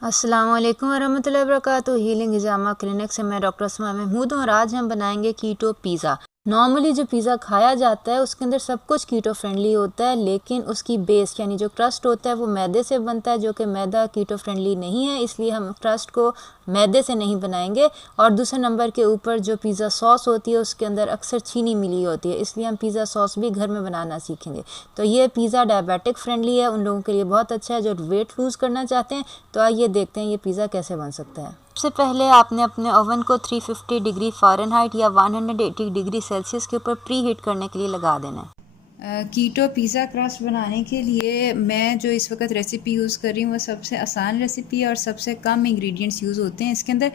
अस्सलाम वालेकुम वरहमतुल्लाहि वबरकातुहू। हीलिंग हिजामा क्लिनिक से मैं डॉक्टर अस्मा महमूद हूँ और आज हम बनाएंगे कीटो पिज़्ज़ा। नॉर्मली जो पिज़्ज़ा खाया जाता है उसके अंदर सब कुछ कीटो फ्रेंडली होता है, लेकिन उसकी बेस यानी जो क्रस्ट होता है वो मैदे से बनता है, जो कि मैदा कीटो फ्रेंडली नहीं है, इसलिए हम क्रस्ट को मैदे से नहीं बनाएंगे। और दूसरे नंबर के ऊपर जो पिज़्ज़ा सॉस होती है उसके अंदर अक्सर चीनी मिली होती है, इसलिए हम पिज़्ज़ा सॉस भी घर में बनाना सीखेंगे। तो ये पिज़्ज़ा डायबिटिक फ्रेंडली है, उन लोगों के लिए बहुत अच्छा है जो वेट लूज़ करना चाहते हैं। तो आइए देखते हैं ये पिज़्ज़ा कैसे बन सकता है। सबसे पहले आपने अपने ओवन को 350 डिग्री फ़ारेनहाइट या 180 डिग्री सेल्सियस के ऊपर प्री हीट करने के लिए लगा देना है। कीटो पिज़्ज़ा क्रस्ट बनाने के लिए मैं जो इस वक्त रेसिपी यूज़ कर रही हूँ वो सबसे आसान रेसिपी है और सबसे कम इंग्रेडिएंट्स यूज़ होते हैं इसके अंदर।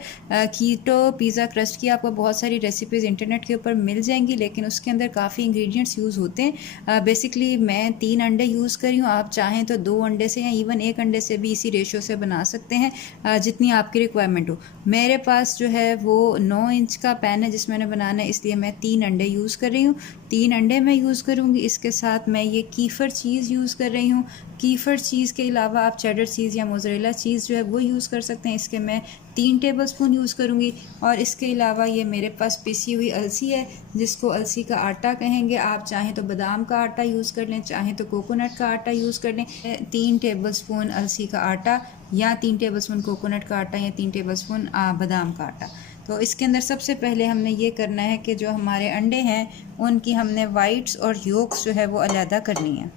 कीटो पिज़्ज़ा क्रस्ट की आपको बहुत सारी रेसिपीज़ इंटरनेट के ऊपर मिल जाएंगी, लेकिन उसके अंदर काफ़ी इंग्रेडिएंट्स यूज़ होते हैं। बेसिकली मैं 3 अंडे यूज़ कर रही हूँ, आप चाहें तो 2 अंडे से या इवन 1 अंडे से भी इसी रेशो से बना सकते हैं, जितनी आपकी रिक्वायरमेंट हो। मेरे पास जो है वो 9 इंच का पैन है जिसमें मैंने बनाना है, इसलिए मैं 3 अंडे यूज़ कर रही हूँ। 3 अंडे मैं यूज़ करूँगी। इसके साथ मैं ये कीफ़र चीज़ यूज़ कर रही हूँ। कीफ़र चीज़ के अलावा आप चेडर चीज़ या मोज़रेला चीज़ जो है वो यूज़ कर सकते हैं। इसके मैं 3 टेबलस्पून यूज़ करूँगी। और इसके अलावा ये मेरे पास पिसी हुई अलसी है जिसको अलसी का आटा कहेंगे। आप चाहें तो बादाम का आटा यूज़ कर लें, चाहें तो कोकोनट का आटा यूज़ कर लें। 3 टेबलस्पून अलसी का आटा या 3 टेबलस्पून कोकोनट का आटा या 3 टेबलस्पून बादाम का आटा। तो इसके अंदर सबसे पहले हमने ये करना है कि जो हमारे अंडे हैं उनकी हमने वाइट्स और योक्स जो है वो अलहदा करनी है।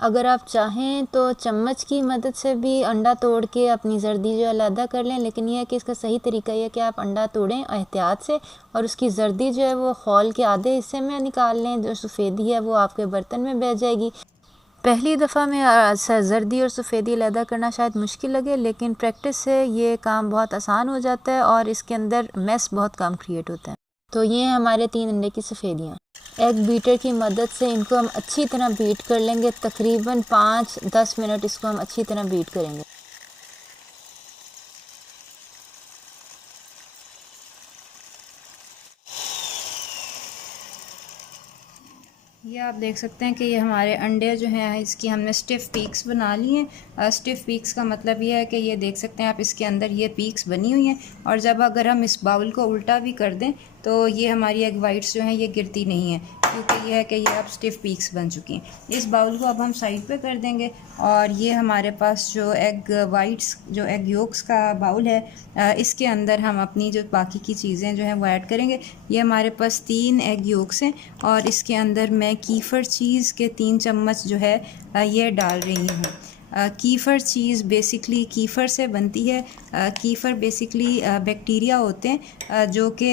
अगर आप चाहें तो चम्मच की मदद से भी अंडा तोड़ के अपनी जर्दी जो अलहदा कर लें, लेकिन यह है कि इसका सही तरीका यह है कि आप अंडा तोड़ें एहतियात से और उसकी जर्दी जो है वो खौल के आधे हिस्से में निकाल लें। जो सफ़ेदी है वो आपके बर्तन में बह जाएगी। पहली दफ़ा में जर्दी और सफ़ेदी अलहदा करना शायद मुश्किल लगे, लेकिन प्रैक्टिस से ये काम बहुत आसान हो जाता है और इसके अंदर मेस बहुत कम क्रिएट होता है। तो ये हैं हमारे 3 अंडे की सफ़ेदियाँ। एग बीटर की मदद से इनको हम अच्छी तरह बीट कर लेंगे। तकरीबन 5-10 मिनट इसको हम अच्छी तरह बीट करेंगे। ये आप देख सकते हैं कि ये हमारे अंडे जो हैं इसकी हमने स्टिफ़ पीक्स बना ली हैं। स्टिफ़ पीक्स का मतलब ये है कि ये देख सकते हैं आप इसके अंदर ये पीक्स बनी हुई हैं, और जब अगर हम इस बाउल को उल्टा भी कर दें तो ये हमारी एग वाइट्स जो हैं ये गिरती नहीं हैं, क्योंकि ये है कि ये अब स्टिफ़ पीक्स बन चुकी हैं। इस बाउल को अब हम साइड पे कर देंगे और ये हमारे पास जो एग वाइट्स जो एग योक्स का बाउल है, इसके अंदर हम अपनी जो बाकी की चीज़ें जो हैं वो ऐड करेंगे। ये हमारे पास 3 एग योक्स हैं और इसके अंदर मैं कीफ़र चीज़ के 3 चम्मच जो है ये डाल रही हूँ। कीफ़र चीज़ बेसिकली कीफ़र से बनती है। कीफ़र बेसिकली बैक्टीरिया होते हैं जो कि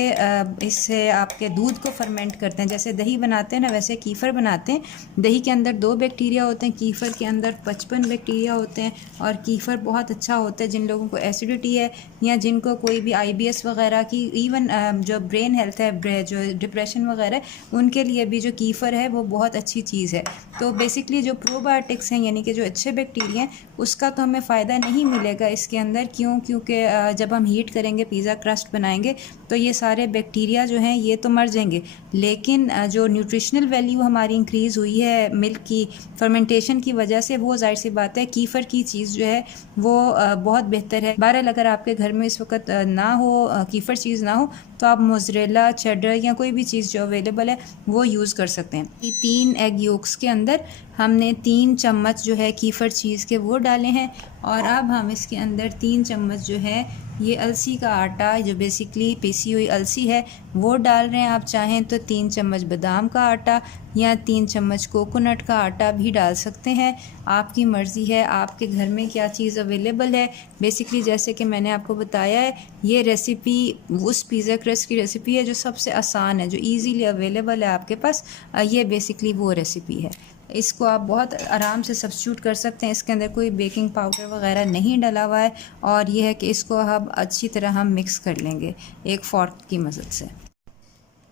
इससे आपके दूध को फर्मेंट करते हैं। जैसे दही बनाते हैं ना, वैसे कीफ़र बनाते हैं। दही के अंदर 2 बैक्टीरिया होते हैं, कीफ़र के अंदर 55 बैक्टीरिया होते हैं। और कीफ़र बहुत अच्छा होता है जिन लोगों को एसिडिटी है या जिनको कोई भी IBS वगैरह की, इवन जो ब्रेन हेल्थ है, जो डिप्रेशन वगैरह, उनके लिए भी जो कीफ़र है वो बहुत अच्छी चीज़ है। तो बेसिकली जो प्रोबायोटिक्स हैं यानी कि जो अच्छे बैक्टीरिया हैं उसका तो हमें फ़ायदा नहीं मिलेगा इसके अंदर। क्योंकि जब हम हीट करेंगे पिज़्ज़ा क्रस्ट बनाएंगे तो ये सारे बैक्टीरिया जो हैं ये तो मर जाएंगे, लेकिन जो न्यूट्रिशनल वैल्यू हमारी इंक्रीज़ हुई है मिल्क की फर्मेंटेशन की वजह से, वो जाहिर सी बात है कीफ़र की चीज़ जो है वो बहुत बेहतर है। बहरहाल अगर आपके घर में इस वक्त ना हो कीफ़र चीज़ ना हो तो आप मोज़रेला, चेडर या कोई भी चीज़ जो अवेलेबल है वो यूज़ कर सकते हैं। ये 3 एग योक्स के अंदर हमने 3 चम्मच जो है कीफ़र चीज़ के वो डाले हैं, और अब हम इसके अंदर 3 चम्मच जो है ये अलसी का आटा, जो बेसिकली पिसी हुई अलसी है, वो डाल रहे हैं। आप चाहें तो 3 चम्मच बादाम का आटा या 3 चम्मच कोकोनट का आटा भी डाल सकते हैं, आपकी मर्ज़ी है, आपके घर में क्या चीज़ अवेलेबल है। बेसिकली जैसे कि मैंने आपको बताया है, ये रेसिपी उस पिज़्ज़ा क्रस्ट की रेसिपी है जो सबसे आसान है, जो ईज़िली अवेलेबल है आपके पास। ये बेसिकली वो रेसिपी है। इसको आप बहुत आराम से सब्स्टिट्यूट कर सकते हैं। इसके अंदर कोई बेकिंग पाउडर वगैरह नहीं डला हुआ है, और ये है कि इसको अब अच्छी तरह हम मिक्स कर लेंगे एक फ़ॉर्क की मदद से।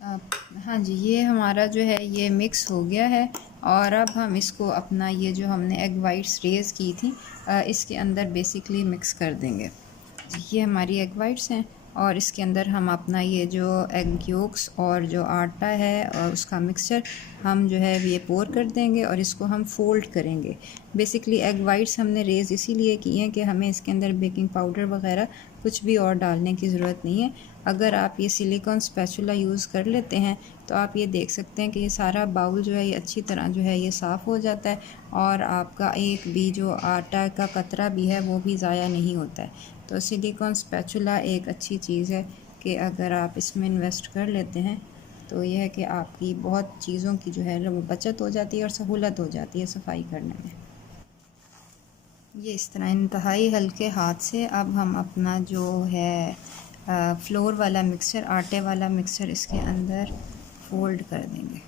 हाँ जी, ये हमारा जो है ये मिक्स हो गया है, और अब हम इसको अपना ये जो हमने एग वाइट्स रेज़ की थी इसके अंदर बेसिकली मिक्स कर देंगे। ये हमारी एग वाइट्स हैं और इसके अंदर हम अपना ये जो एग योक्स और जो आटा है और उसका मिक्सचर हम जो है ये पोर कर देंगे और इसको हम फोल्ड करेंगे। बेसिकली एग वाइट्स हमने रेज़ इसीलिए की हैं कि हमें इसके अंदर बेकिंग पाउडर वगैरह कुछ भी और डालने की ज़रूरत नहीं है। अगर आप ये सिलिकॉन स्पैचुला यूज़ कर लेते हैं तो आप ये देख सकते हैं कि ये सारा बाउल जो है ये अच्छी तरह जो है ये साफ़ हो जाता है और आपका एक भी जो आटा का कतरा भी है वो भी ज़ाया नहीं होता है। तो सिलिकॉन स्पैचुला एक अच्छी चीज़ है कि अगर आप इसमें इन्वेस्ट कर लेते हैं तो यह है कि आपकी बहुत चीज़ों की जो है वो बचत हो जाती है और सहूलत हो जाती है सफाई करने में। ये इस तरह इंतहाई हल्के हाथ से अब हम अपना जो है फ्लोर वाला मिक्सचर, आटे वाला मिक्सचर इसके अंदर फोल्ड कर देंगे।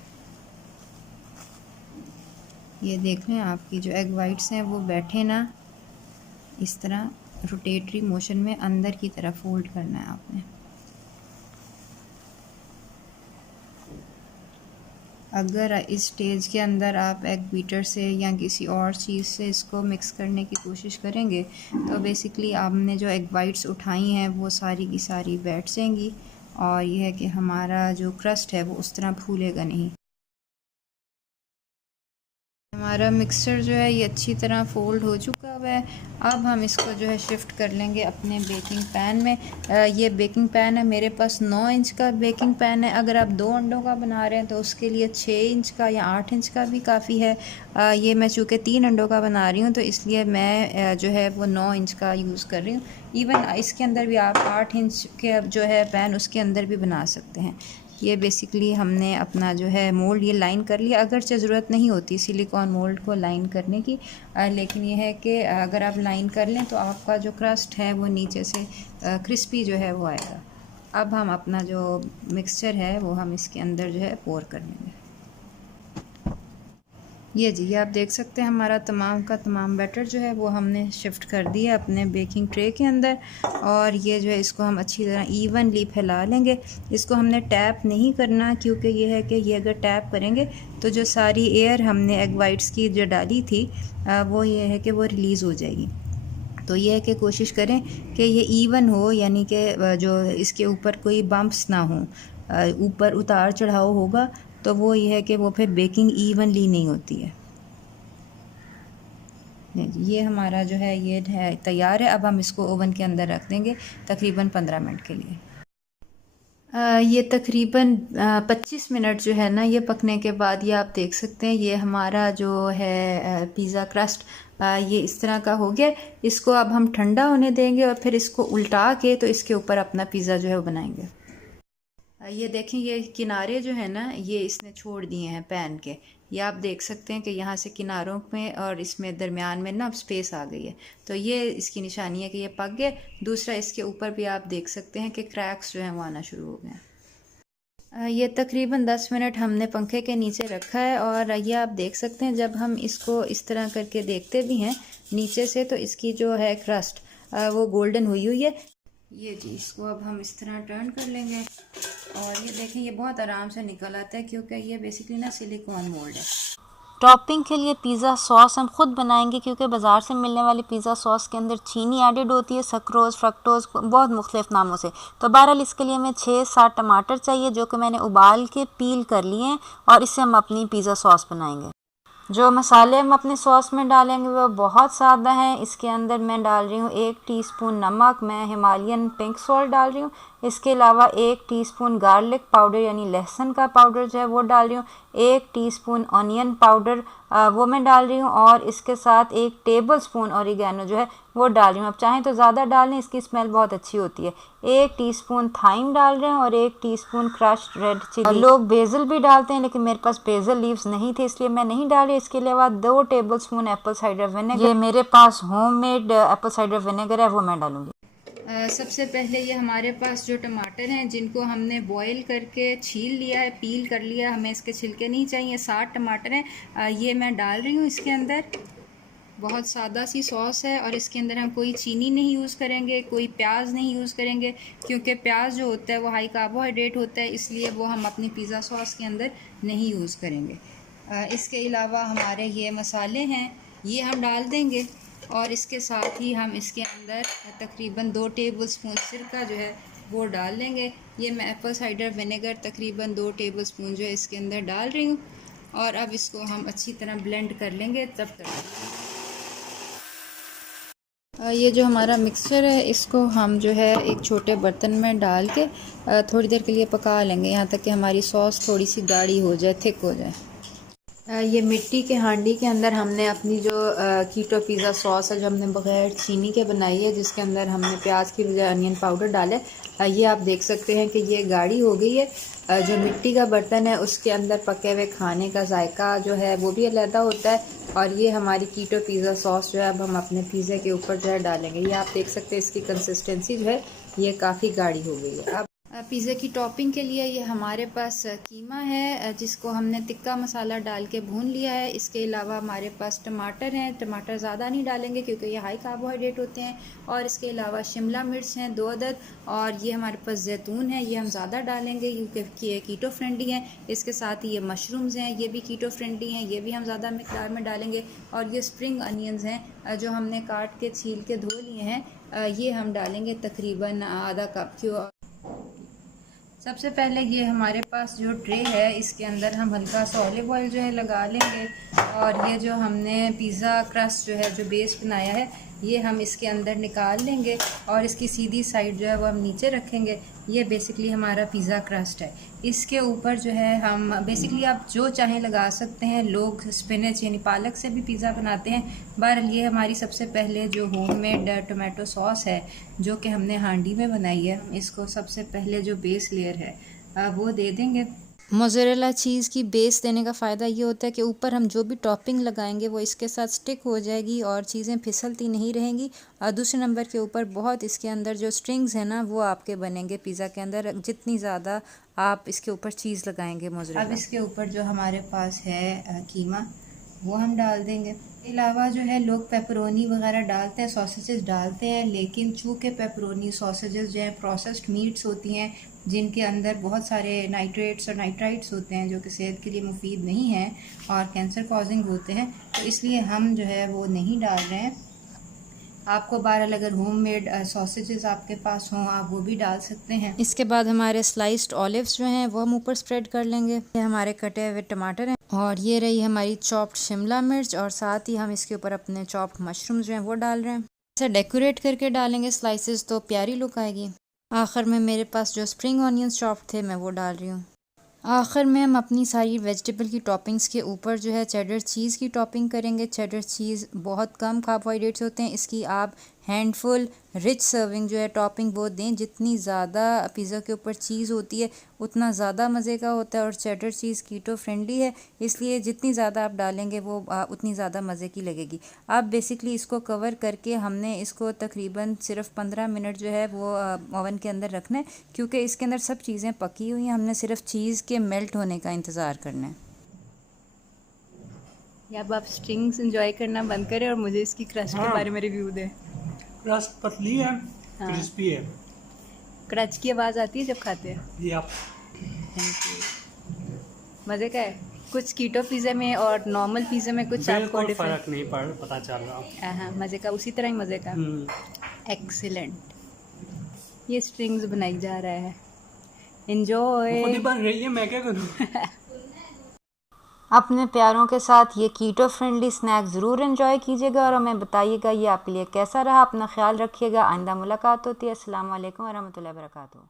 ये देख लें आपकी जो एग वाइट्स हैं वो बैठे ना, इस तरह रोटेटरी मोशन में अंदर की तरफ फोल्ड करना है आपने। अगर इस स्टेज के अंदर आप एग बीटर से या किसी और चीज़ से इसको मिक्स करने की कोशिश करेंगे तो बेसिकली आपने जो एग वाइट्स उठाई हैं वो सारी की सारी बैठ जाएंगी और यह है कि हमारा जो क्रस्ट है वो उस तरह फूलेगा नहीं। हमारा मिक्सचर जो है ये अच्छी तरह फोल्ड हो चुका हुआ है। अब हम इसको जो है शिफ्ट कर लेंगे अपने बेकिंग पैन में। ये बेकिंग पैन है, मेरे पास 9 इंच का बेकिंग पैन है। अगर आप 2 अंडों का बना रहे हैं तो उसके लिए 6 इंच का या 8 इंच का भी काफ़ी है। ये मैं चूँकि 3 अंडों का बना रही हूँ तो इसलिए मैं जो है वो 9 इंच का यूज़ कर रही हूँ। इवन इसके अंदर भी आप 8 इंच के जो है पैन उसके अंदर भी बना सकते हैं। ये बेसिकली हमने अपना जो है मोल्ड ये लाइन कर लिया। अगरचे ज़रूरत नहीं होती सिलिकॉन मोल्ड को लाइन करने की, लेकिन ये है कि अगर आप लाइन कर लें तो आपका जो क्रस्ट है वो नीचे से क्रिस्पी जो है वो आएगा। अब हम अपना जो मिक्सचर है वो हम इसके अंदर जो है पोर कर लेंगे। ये जी, ये आप देख सकते हैं हमारा तमाम का तमाम बैटर जो है वो हमने शिफ्ट कर दिया अपने बेकिंग ट्रे के अंदर और ये जो है इसको हम अच्छी तरह इवनली फैला लेंगे। इसको हमने टैप नहीं करना क्योंकि ये है कि ये अगर टैप करेंगे तो जो सारी एयर हमने एग वाइट्स की जो डाली थी वो ये है कि वो रिलीज़ हो जाएगी। तो ये है कि कोशिश करें कि ये इवन हो, यानी कि जो इसके ऊपर कोई बम्प्स ना हो। ऊपर उतार चढ़ाव होगा तो वो ये है कि वो फिर बेकिंग इवनली नहीं होती है। ये हमारा जो है ये है तैयार है। अब हम इसको ओवन के अंदर रख देंगे तकरीबन 15 मिनट के लिए। ये तकरीबन 25 मिनट जो है ना ये पकने के बाद ये आप देख सकते हैं ये हमारा जो है पिज़्ज़ा क्रस्ट ये इस तरह का हो गया। इसको अब हम ठंडा होने देंगे और फिर इसको उल्टा के तो इसके ऊपर अपना पिज़्ज़ा जो है वो बनाएंगे। ये देखें ये किनारे जो है ना ये इसने छोड़ दिए हैं पैन के। ये आप देख सकते हैं कि यहाँ से किनारों में और इसमें दरमियान में ना स्पेस आ गई है, तो ये इसकी निशानी है कि ये पक गए। दूसरा इसके ऊपर भी आप देख सकते हैं कि क्रैक्स जो हैं वो आना शुरू हो गए हैं। ये तकरीबन 10 मिनट हमने पंखे के नीचे रखा है और ये आप देख सकते हैं जब हम इसको इस तरह करके देखते भी हैं नीचे से तो इसकी जो है क्रस्ट वो गोल्डन हुई हुई है। ये जी, इसको अब हम इस तरह टर्न कर लेंगे और ये देखें ये बहुत आराम से निकल आता है क्योंकि ये बेसिकली ना सिलिकॉन मोल्ड है। टॉपिंग के लिए पिज़्ज़ा सॉस हम खुद बनाएंगे क्योंकि बाज़ार से मिलने वाली पिज़्ज़ा सॉस के अंदर चीनी एडेड होती है, सक्रोज़, फ्रक्टोज़, बहुत मुख्तलिफ़ नामों से। तो बहरहाल इसके लिए हमें 6-7 टमाटर चाहिए जो कि मैंने उबाल के पील कर लिए हैं और इससे हम अपनी पिज़्ज़ा सॉस बनाएंगे। जो मसाले हम अपने सॉस में डालेंगे वो बहुत सादा हैं। इसके अंदर मैं डाल रही हूँ 1 टीस्पून नमक, मैं हिमालयन पिंक सॉल्ट डाल रही हूँ। इसके अलावा 1 टीस्पून गार्लिक पाउडर यानी लहसुन का पाउडर जो है वो डाल रही हूँ। 1 टीस्पून ऑनियन पाउडर वो मैं डाल रही हूँ और इसके साथ 1 टेबलस्पून ऑरिगेनो जो है वो डाल रही हूँ। आप चाहें तो ज़्यादा डाल लें, इसकी स्मेल बहुत अच्छी होती है। 1 टीस्पून थाइम डाल रहे हैं और 1 टीस्पून क्रश्ड रेड चिली। लोग बेसल भी डालते हैं लेकिन मेरे पास बेसल लीव्स नहीं थे इसलिए मैं नहीं डाल रही। इसके अलावा 2 टेबलस्पून एप्पल साइडर विनेगर, ये मेरे पास होममेड एप्पल साइडर विनेगर है वो मैं डालूंगी। सबसे पहले ये हमारे पास जो टमाटर हैं जिनको हमने बॉईल करके छील लिया है, पील कर लिया, हमें इसके छिलके नहीं चाहिए। 60 टमाटर हैं, ये मैं डाल रही हूँ इसके अंदर। बहुत सादा सी सॉस है और इसके अंदर हम कोई चीनी नहीं यूज़ करेंगे, कोई प्याज नहीं यूज़ करेंगे क्योंकि प्याज जो होता है वो हाई कार्बोहाइड्रेट होता है, इसलिए वो हम अपनी पिज़्ज़ा सॉस के अंदर नहीं यूज़ करेंगे। इसके अलावा हमारे ये मसाले हैं ये हम डाल देंगे और इसके साथ ही हम इसके अंदर तकरीबन 2 टेबलस्पून सिरका जो है वो डाल लेंगे। ये मैं एप्पल साइडर विनेगर तकरीबन 2 टेबलस्पून जो है इसके अंदर डाल रही हूँ और अब इसको हम अच्छी तरह ब्लेंड कर लेंगे तब तक। ये जो हमारा मिक्सचर है इसको हम जो है एक छोटे बर्तन में डाल के थोड़ी देर के लिए पका लेंगे, यहाँ तक कि हमारी सॉस थोड़ी सी गाढ़ी हो जाए, थिक हो जाए। ये मिट्टी के हांडी के अंदर हमने अपनी जो कीटो पिज़्ज़ा सॉस है जो हमने बग़ैर चीनी के बनाई है, जिसके अंदर हमने प्याज की बजाय अनियन पाउडर डाला है, ये आप देख सकते हैं कि ये गाढ़ी हो गई है। जो मिट्टी का बर्तन है उसके अंदर पके हुए खाने का जायका जो है वो भी अलहदा होता है। और ये हमारी कीटो पिज़्ज़ा सॉस जो है अब हम अपने पिज़्ज़े के ऊपर जो है डालेंगे। ये आप देख सकते हैं इसकी कंसिस्टेंसी जो है ये काफ़ी गाढ़ी हो गई है। अब पिज़्ज़ा की टॉपिंग के लिए ये हमारे पास कीमा है जिसको हमने तिक्का मसाला डाल के भून लिया है। इसके अलावा हमारे पास टमाटर हैं, टमाटर ज़्यादा नहीं डालेंगे क्योंकि ये हाई कार्बोहाइड्रेट होते हैं। और इसके अलावा शिमला मिर्च हैं 2 अदद, और ये हमारे पास जैतून है, ये हम ज़्यादा डालेंगे क्योंकि ये कीटो फ्रेंडली हैं। इसके साथ ही ये मशरूम्स हैं, ये भी कीटो फ्रेंडली हैं, ये भी हम ज़्यादा मिकदार में डालेंगे। और ये स्प्रिंग अनियंस हैं जो हमने काट के छील के धो लिए हैं, ये हम डालेंगे तकरीबन आधा कप की। सबसे पहले ये हमारे पास जो ट्रे है इसके अंदर हम हल्का सा ऑलिव ऑयल जो है लगा लेंगे, और ये जो हमने पिज़्ज़ा क्रस्ट जो है जो बेस बनाया है ये हम इसके अंदर निकाल लेंगे और इसकी सीधी साइड जो है वो हम नीचे रखेंगे। ये बेसिकली हमारा पिज़्ज़ा क्रस्ट है। इसके ऊपर जो है हम बेसिकली आप जो चाहें लगा सकते हैं। लोग स्पिनच यानी पालक से भी पिज़्ज़ा बनाते हैं। बहरहाल ये हमारी सबसे पहले जो होममेड टोमेटो सॉस है जो कि हमने हांडी में बनाई है, इसको सबसे पहले जो बेस लेयर है वो दे देंगे। मोज़रेला चीज़ की बेस देने का फ़ायदा ये होता है कि ऊपर हम जो भी टॉपिंग लगाएंगे वो इसके साथ स्टिक हो जाएगी और चीज़ें फिसलती नहीं रहेंगी। और दूसरे नंबर के ऊपर बहुत इसके अंदर जो स्ट्रिंग्स हैं ना वो आपके बनेंगे पिज़्ज़ा के अंदर, जितनी ज़्यादा आप इसके ऊपर चीज़ लगाएंगे मोज़रेला। अब इसके ऊपर जो हमारे पास है कीमा वो हम डाल देंगे। अलावा जो है लोग पेपरोनी वगैरह डालते हैं, सॉसेजेस डालते हैं, लेकिन चूँकि पेपरोनी सॉसेजेस जो है प्रोसेस्ड मीट्स होती हैं जिनके अंदर बहुत सारे नाइट्रेट्स और नाइट्राइट्स होते हैं जो कि सेहत के लिए मुफीद नहीं हैं और कैंसर कॉजिंग होते हैं, तो इसलिए हम जो है वो नहीं डाल रहे हैं। आपको बहरहाल अगर होममेड सॉसेजेस आपके पास हों आप वो भी डाल सकते हैं। इसके बाद हमारे स्लाइस्ड ऑलिव्स जो हैं वो हम ऊपर स्प्रेड कर लेंगे। ये हमारे कटे हुए टमाटर हैं और ये रही हमारी चॉप्ड शिमला मिर्च, और साथ ही हम इसके ऊपर अपने चॉप्ड मशरूम जो हैं वो डाल रहे हैं। इसे डेकोरेट करके डालेंगे स्लाइसेस तो प्यारी लुक आएगी। आखिर में मेरे पास जो स्प्रिंग ऑनियंस चॉप्ड थे मैं वो डाल रही हूँ। आखिर में हम अपनी सारी वेजिटेबल की टॉपिंग्स के ऊपर जो है चेडर चीज़ की टॉपिंग करेंगे। चेडर चीज़ बहुत कम कार्बोहाइड्रेट्स होते हैं, इसकी आप हैंडफुल रिच सर्विंग जो है टॉपिंग वो दें। जितनी ज़्यादा पिज़्ज़ा के ऊपर चीज़ होती है उतना ज़्यादा मज़े का होता है, और चेडर चीज़ कीटो फ्रेंडली है इसलिए जितनी ज़्यादा आप डालेंगे वो उतनी ज़्यादा मज़े की लगेगी। अब बेसिकली इसको कवर करके हमने इसको तकरीबन सिर्फ 15 मिनट जो है वो ओवन के अंदर रखना है, क्योंकि इसके अंदर सब चीज़ें पकी हुई हैं, हमने सिर्फ चीज़ के मेल्ट होने का इंतज़ार करना है। या अब आप स्ट्रिंग्स एंजॉय करना बंद करें और मुझे इसकी क्रस्ट के बारे में रिव्यू दें। क्रस्ट पतली है, क्रिस्पी है। क्रंच की आवाज़ आती है जब खाते हैं। ये आप थैंक यू। मज़े का है। कुछ कीटो पिज़्ज़ा में और नॉर्मल पिज़्ज़ा में कुछ आपको फर्क नहीं पता चल रहा। हाँ, मज़े का उसी तरह ही मज़े का। एक्सीलेंट। ये स्ट्रिंग्स बनाई जा रहा है। एंजॉय। खुद ही बन रही है, मैं क्या करूँ। अपने प्यारों के साथ ये कीटो फ्रेंडली स्नैक ज़रूर एंजॉय कीजिएगा और हमें बताइएगा ये आपके लिए कैसा रहा। अपना ख्याल रखिएगा। आइंदा मुलाकात होती है। अस्सलाम वालेकुम व रहमतुल्लाहि व बरकातुहू।